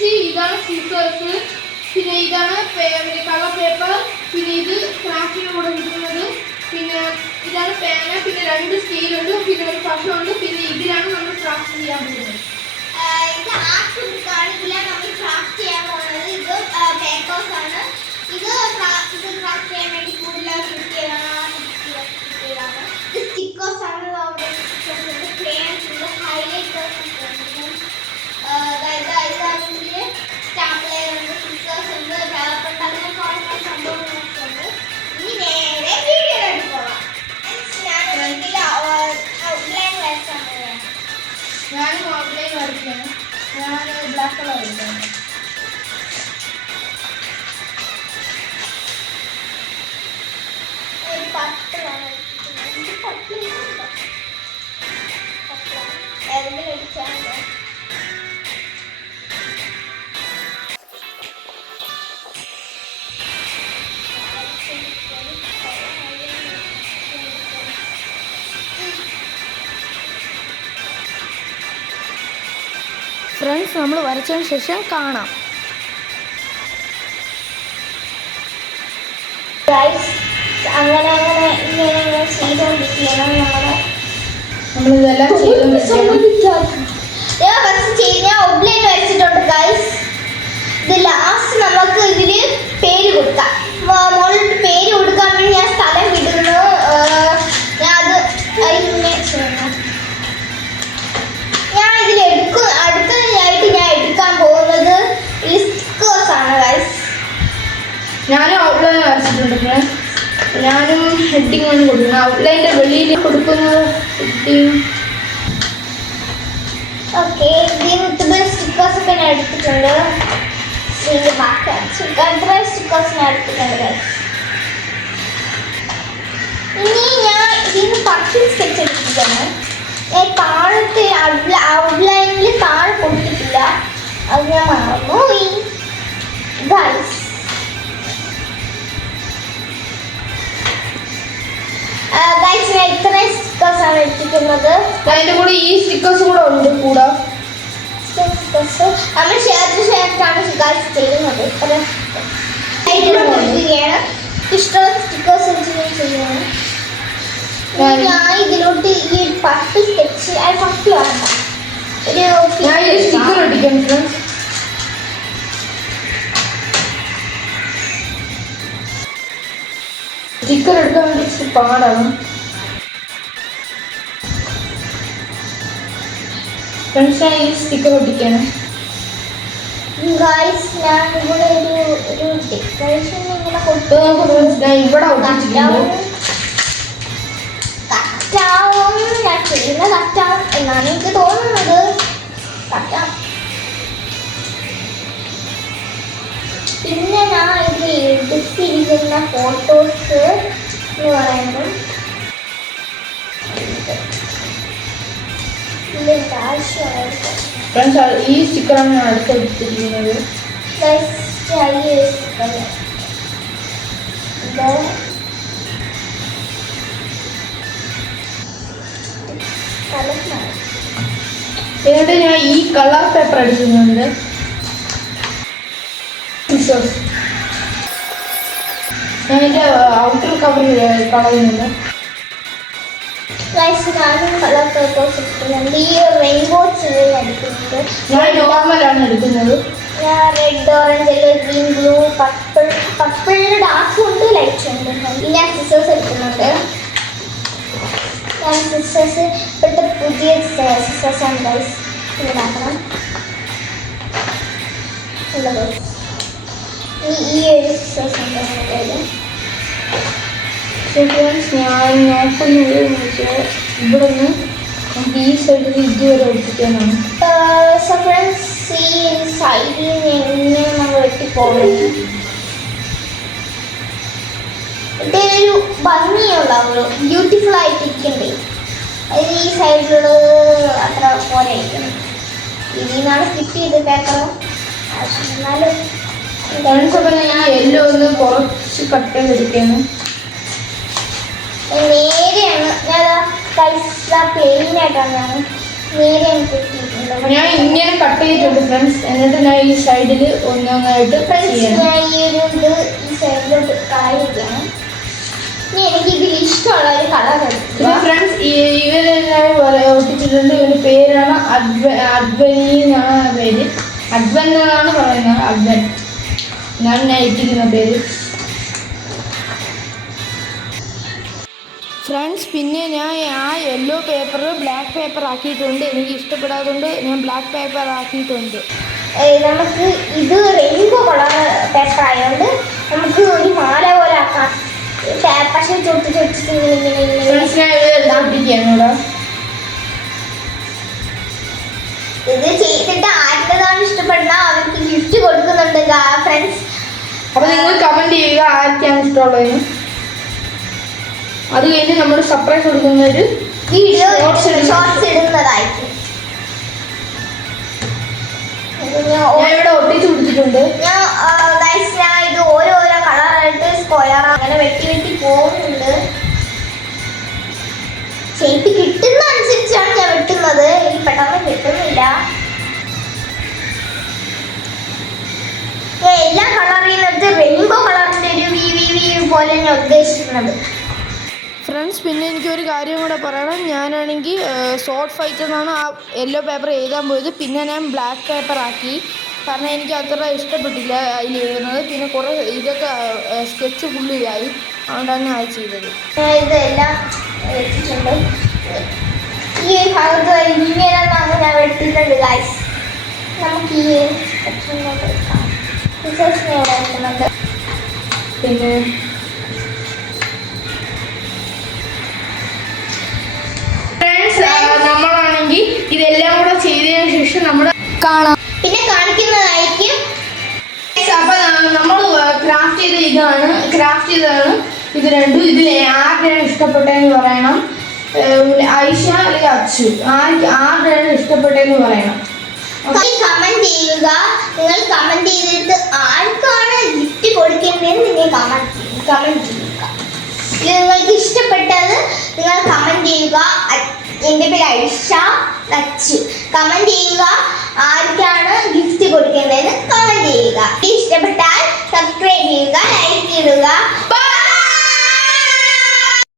Sketch, ഇതാണ് stickers, പിന്നെ ഇതാണ് കളർ പേപ്പർ, പിന്നെ ഇത് ക്രാഫ്റ്റിന് കൂടെ കിട്ടുന്നത്, പിന്നെ ഇതാണ് പേന, പിന്നെ 2 സ്കെയിലുണ്ട്, പിന്നെ ഒരു പശുണ്ട്, പിന്നെ ഇതിലാണ് നമ്മൾ ക്രാഫ്റ്റ് ചെയ്യാൻ പോകുന്നത്. ഇത് ആർട്ട് ബുക്കാണ്. ഇതിലാണ് നമ്മൾ ക്രാഫ്റ്റ് ചെയ്യാൻ പോകുന്നത്. ഇത് പേപ്പേഴ്സ് ആണ്. ഇത് ക്രാഫ്റ്റ് ചെയ്യാൻ വേണ്ടി കൂടുതലായി കിട്ടിയതാണ്. ഇത് സ്റ്റിക്കേഴ്സ് ആണ്. അവിടെ ക്രേയൻസ് ഉണ്ട്, ഹൈലൈറ്റേഴ്സ് ഇതാണെങ്കിൽ സ്റ്റാപ്ലർ ഉണ്ട്, സ്റ്റിക്കേഴ്സ് ഉണ്ട്, പേപ്പർ അങ്ങനെ കുറേ സംഭവങ്ങളൊക്കെ ഉണ്ട്. ഇനി നേരെ വീഡിയോയിലോട്ട് പോകാം. ഞാൻ ഇതിൽ ഔട്ട്ലൈൻ വരച്ചാണ്. ഞാനും ഔട്ട്ലൈൻ വരയ്ക്കാണ്. ഞാൻ ബ്ലാക്ക് കളർ വരയ്ക്കാണ്. ഒരു 10 വേണം. ഏതെങ്കിലും അടിച്ചാൽ ഫ്രണ്ട്സ്, നമ്മൾ വരച്ചതിന് ശേഷം കാണാം. അങ്ങനെ ഇങ്ങനെ ചെയ്തോണ്ടിരിക്കണം. നമ്മളിതെല്ലാം ഞാൻ ഔട്ട്ലൈൻ വരച്ചിട്ടുണ്ട് ഗൈസ്. ഇത് ലാസ്റ്റ് നമുക്ക് ഇതില് പേര് കൊടുക്കാം. മോളിൽ പേര് കൊടുക്കാൻ വേണ്ടി ഞാൻ സ്ഥലം വിടുന്നു. ഞാൻ ഇതിലെടുക്കും. അടുത്തതായിട്ട് ഞാൻ എടുക്കാൻ പോകുന്നത് സ്റ്റിക്കേഴ്സ് ആണ് ഗൈസ്. ഞാനും ഔട്ട്ലൈൻ വരച്ചിട്ടുണ്ട് ഫ്രണ്ട്സ്. ഞാനും ഹെഡിങ് ആണ് കൊടുക്കുന്നത്. ഔട്ട്ലൈൻ്റെ വെളിയിൽ കൊടുക്കുന്നത് ഹെഡിങ്. ഓക്കെ, ഇതിന് സ്റ്റിക്കേഴ്സ് ഒക്കെ ഞാൻ എടുത്തിട്ടുണ്ട്. ഇതിൻ്റെ ബാക്കി അത്ര സ്റ്റിക്കേഴ്സ് ഞാൻ എടുത്തിട്ടുണ്ട്. ഇനി ഞാൻ ഇതിന് പക്ഷി സ്കെച്ച് എടുത്തിട്ടാണ്. ഞാൻ താഴത്തെ ഔട്ട്ലൈനിൽ താഴെ കൊടുത്തിട്ടില്ല, അത് ഞാൻ മറന്നു ഗൈസ്. ഗൈസ്, ഞാൻ ഇത്രയും സ്റ്റിക്കേഴ്സ് ആണ് എടുത്തിരിക്കുന്നത്. അതിൻ്റെ കൂടെ ഈ സ്റ്റിക്കേഴ്സ് കൂടെ ഉണ്ട്. കൂടെ നമ്മൾ ഷെയറാണ് ഗൈസ് ചെയ്യുന്നത്. ഇഷ്ടമുള്ള സ്റ്റിക്കേഴ്സ് ചെയ്യുകയാണ്. ഞാൻ ഇതിലോട്ട് ഈ 10 സ്കെച്ച് 10 വേണ്ട ഒരു സ്റ്റിക്കർ ഒട്ടിക്കാം ഫ്രണ്ട്സ്. സ്റ്റിക്കർ എടുക്കാൻ വേണ്ടി പാടാണ് ഫ്രണ്ട്സ്. ഞാൻ ഈ സ്റ്റിക്കർ ഒട്ടിക്കാണ് ഗൈസ്. ഞാൻ ഇവിടെ ഒരു ഡെക്കറേഷൻ ഇങ്ങനെ ഞാൻ ഇവിടെ ഒട്ടിച്ചിട്ടുണ്ട്. കറ്റാവും ഞാൻ ചെയ്യുന്ന കറ്റാവും എന്നാണ് എനിക്ക് തോന്നുന്നത്. കറ്റാം. പിന്നെ ഞാൻ ഇതിൽ എടുത്തിരിക്കുന്ന ഫോട്ടോസ് എന്ന് പറയുമ്പോൾ ഇതിൻ്റെ ആവശ്യമായിട്ട് ഫ്രണ്ട്സ്, ഈ സ്റ്റിക്കറാണ് ഞാൻ അടുത്തെടുത്തിരിക്കുന്നത്. എന്നിട്ട് ഞാൻ ഈ കളർ പേപ്പർ അടിക്കുന്നുണ്ട്. ഞാൻ എൻ്റെ ഔട്ടർ കവർ കളയുന്നുണ്ട്. ഞാനും കളർ പേപ്പേഴ്സ് എടുക്കുന്നുണ്ട്. ഈ റെയിൻബോ അടിക്കുന്നുണ്ട്. ഞാൻ നോർമലാണ് എടുക്കുന്നത്. ഞാൻ red, orange, yellow, green, blue, പർപ്പിളിന് ഡാർക്ക് ഉണ്ട്, ലൈറ്റ് ഉണ്ട്. ഞാൻ സിസേഴ്സ് എടുക്കുന്നുണ്ട്. ഞാൻ സിസേഴ്സ് ഇപ്പോഴത്തെ പുതിയ സിസേഴ്സ് ആണ് ഗൈസ്. ഇതാക്കണം. ഈ ഒരു സിസേഴ്സ് ഉണ്ട് കയ്യിൽ. ഞാൻ നോക്കുന്നത് ഇവിടെ നിന്ന് നമുക്ക് ഈ സൈഡിൽ ഇതുവരെ ഒട്ടിക്കാനാണ്. ഈ സൈഡിൽ എങ്ങനെ നമ്മൾ വെട്ടിപ്പോകുന്നു. ഇതൊരു ഭംഗിയുള്ള ഒരു ബ്യൂട്ടിഫുൾ ആയിട്ടിരിക്കണ്ടേ. അത് ഈ സൈഡിലുള്ളത് അത്ര പോലെ ഇരിക്കണം. ഇതിൽ നിന്നാണ് സ്കിപ്പ് ചെയ്ത് പേപ്പറും. എന്നാലും ഞാൻ യെല്ലോ ഒന്ന് കുറച്ച് കട്ട് ചെയ്തെടുക്കാണ്. നേരെയാണ് ഞാൻ പ്ലെയിൻ ആയിട്ടാണ് ഞാൻ നേരെ കിട്ടിയിട്ടുണ്ട്. ഞാൻ ഇങ്ങനെ കട്ട് ചെയ്തിട്ടുണ്ട് ഫ്രണ്ട്സ്. എന്നിട്ട് ഞാൻ ഈ സൈഡിൽ ഒന്നൊന്നായിട്ട് ചെയ്യണം. ഞാൻ ഈ ഒരു ഇത് ഈ സൈഡിലോട്ട് കാണിക്കണം. ഇനി എനിക്ക് ഇതിൽ ഇഷ്ടമുള്ള ഒരു കളർ പിന്നെ ഫ്രണ്ട്സ് ഇവരെല്ലാം ഒട്ടിച്ചിട്ടുണ്ട്. ഇവന്റെ പേരാണ് അഡ്വനി എന്നാണ് പേര്. അഡ്വൻ എന്നാണ് പറയുന്നത്. അഡ്വൻ ഞാൻ ഇട്ടിരിക്കുന്ന പേര്. ഫ്രണ്ട്സ് പിന്നെ ഞാൻ ആ യെല്ലോ പേപ്പർ ബ്ലാക്ക് പേപ്പർ ആക്കിയിട്ടുണ്ട്. എനിക്ക് ഇഷ്ടപ്പെടാത്തതുകൊണ്ട് ഞാൻ ബ്ലാക്ക് പേപ്പർ ആക്കിയിട്ടുണ്ട്. നമുക്ക് ഇത് റെയിൻബോ കളർ പേപ്പർ ആയതുകൊണ്ട് നമുക്ക് ഒരു മാല പോലെ ആക്കാം. പക്ഷെ ചൊട്ട് ചൊട്ടിട്ട് ഫ്രണ്ട്സ് ഞാൻ ഇതെല്ലാം ഒട്ടിക്കുകയാണ്. ഇത് ചെയ്തിട്ട് ആരുടേതാണ് ഇഷ്ടപ്പെടുന്ന അവർക്ക് ഗിഫ്റ്റ് കൊടുക്കുന്നുണ്ട് ഫ്രണ്ട്സ്. അപ്പൊ നിങ്ങൾ കമന്റ് ചെയ്യുക ആർക്കാണ് ഇഷ്ടമുള്ളത്. അത് കഴിഞ്ഞ് നമ്മൾ സർപ്രൈസ് കൊടുക്കുന്ന ഒരു വീഡിയോ ഷോർട്സ് ഇടുന്നതായിരിക്കും. ഞാൻ ഇവിടെ ഒട്ടിച്ച് കൊടുത്തിട്ടുണ്ട്. ഞാൻ ഇത് ഓരോരോ കളറായിട്ട് സ്ക്വയർ അങ്ങനെ വെട്ടി വെട്ടി പോകുന്നുണ്ട്. ഷേപ്പ് കിട്ടുന്ന അനുസരിച്ചാണ് ഞാൻ വെട്ടുന്നത്. എനിക്ക് പെട്ടെന്ന് കിട്ടുന്നില്ല. ഞാൻ എല്ലാ കളറിൽ നിന്നിട്ട് റെയിൻബോ കളറിന്റെ ഒരു വി പോലെ ഞാൻ ഉദ്ദേശിക്കുന്നത്. ഫ്രണ്ട്സ് പിന്നെ എനിക്കൊരു കാര്യം കൂടെ പറയണം. ഞാനാണെങ്കിൽ സോർട്ട് ഫൈറ്റ് എന്നാണ് ആ യെല്ലോ പേപ്പർ എഴുതാൻ പോയത്. പിന്നെ ഞാൻ ബ്ലാക്ക് പേപ്പർ ആക്കി. കാരണം എനിക്ക് അത്ര ഇഷ്ടപ്പെട്ടില്ല അതിൽ എഴുതുന്നത്. പിന്നെ കുറേ ഇതൊക്കെ സ്കെച്ച് ഫുള്ള് ഇതായി. അതുകൊണ്ടാണ് ഞാൻ അത് ചെയ്തത്. ഞാൻ ഇതെല്ലാം വെച്ചിട്ടുണ്ട്. ഈ ഭാഗത്ത് ഇങ്ങനെ ഞാൻ വെട്ടിയിട്ടുണ്ട് ഗൈസ്. നമുക്ക് ഈ വെക്കുന്നുണ്ട്. പിന്നെ നമ്മളാണെങ്കിൽ ഇതെല്ലാം കൂടെ ചെയ്തതിനു ശേഷം നമ്മൾ കാണാം. പിന്നെ കാണിക്കുന്നതായിരിക്കും. അപ്പൊ നമ്മൾ ക്രാഫ്റ്റ് ചെയ്തതാണ് ഇത് രണ്ടും. ഇതിൽ ആരുടെയാണ് ഇഷ്ടപ്പെട്ടതെന്ന് പറയണം. ഐഷ അല്ലെങ്കിൽ അച്ചു ആരുടെയാണ് ഇഷ്ടപ്പെട്ടതെന്ന് പറയണം. കമന്റ് ചെയ്യുക. നിങ്ങൾ കമന്റ് ചെയ്തിട്ട് ആർക്കാണ് ഗിഫ്റ്റ് കൊടുക്കേണ്ടതെന്ന് നിങ്ങൾ കമന്റ് ചെയ്യുക. ഇത് നിങ്ങൾക്ക് ഇഷ്ടപ്പെട്ടത് നിങ്ങൾ കമന്റ് ചെയ്യുക. എൻ്റെ പേര് ഐഷ അച്ചു. കമന്റ് ചെയ്യുക ആർക്കാണ് ഗിഫ്റ്റ് കൊടുക്കേണ്ടതെന്ന് കമന്റ് ചെയ്യുക. ഇഷ്ടപ്പെട്ടാൽ സബ്സ്ക്രൈബ് ചെയ്യുക, ലൈക്ക് ചെയ്യുക.